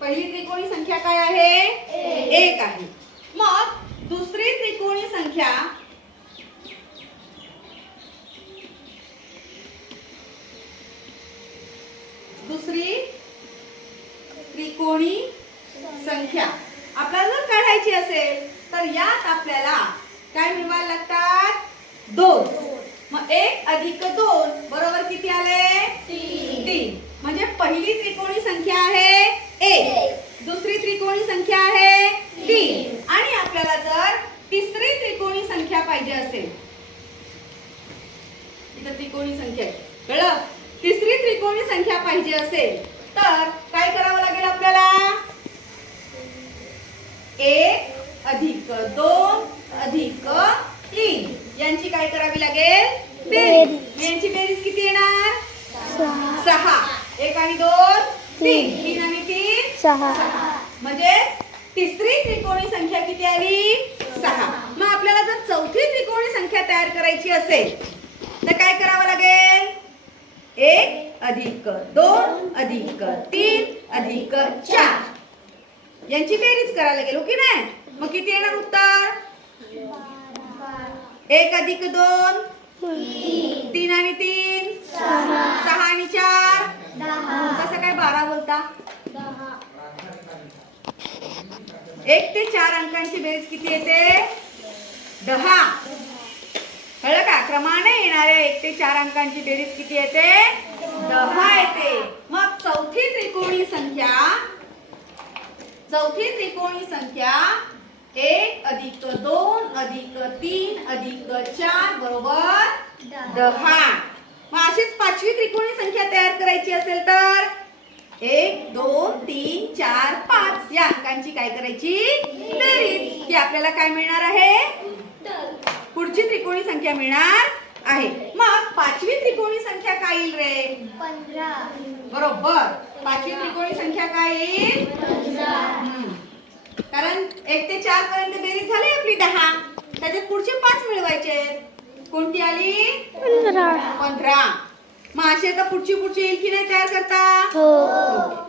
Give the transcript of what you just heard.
पहिली त्रिकोणी संख्या काय आहे? 1 आहे. मग दुसरी त्रिकोणी संख्या आपल्याला जर काढायची असेल तर यात आपल्याला काय मिळवायला लागतात? 2. मग 1 अधिक 2 बरोबर किती आले? 3. म्हणजे पहिली त्रिकोणी संख्या आहे 1, दुसरी त्रिकोणी संख्या आहे 3 आणि आपल्याला जर तिसरी त्रिकोणी संख्या पाहिजे असेल, इथे त्रिकोणी संख्या आहे, कळलं? तिसरी त्रिकोणी संख्या पाहिजे असेल तर काय करावं लागेल आपल्याला? 1 अधिक 2 अधिक 3 यांची काय करावी लागेल? बेरीज. यांची बेरीज किती येणार? 6. 1 आणि 2 3, 3 आणि 3 6. म्हणजे तिसरी त्रिकोणी संख्या किती आली? 6. मग आपल्याला जर चौथी त्रिकोणी संख्या तयार करायची असेल तर काय करावं लागेल? 1 अधिक 2 अधिक 3 अधिक 4 यांची बेरीज करायला लागेल, हो की नाही? मग किती येणार उत्तर? 1 अधिक 2 3 आणि 3 6 आणि 4 कसं काय 12 बोलता? 1 ते 4 अंकांची बेरीज किती येते? 10. कळलं का? क्रमाने येणाऱ्या 1 ते 4 अंकांची बेरीज किती येते? 10 येते. मग चौथी त्रिकोणी संख्या 1 अधिक 2 अधिक 3 अधिक 4 बरोबर 10. मग अशीच पाचवी त्रिकोणी संख्या तयार करायची असेल तर 1 2 3 4 5 या अंकांची काय करायची? बेरीज. की आपल्याला काय मिळणार आहे? पुढची त्रिकोणी संख्या मिळणार आहे. मग पाचवी त्रिकोणी संख्या काय येईल रे? 15. बरोबर. पाचवी त्रिकोणी संख्या काय येईल? 15. कारण 1 ते 4 पर्यंत बेरीज झाली आपली 10. त्याच्यात पुढचे 5 मिळवायचे. कोणती आली? 15. मग अशी आता पुढची येईल की नाही तयार करता? हो.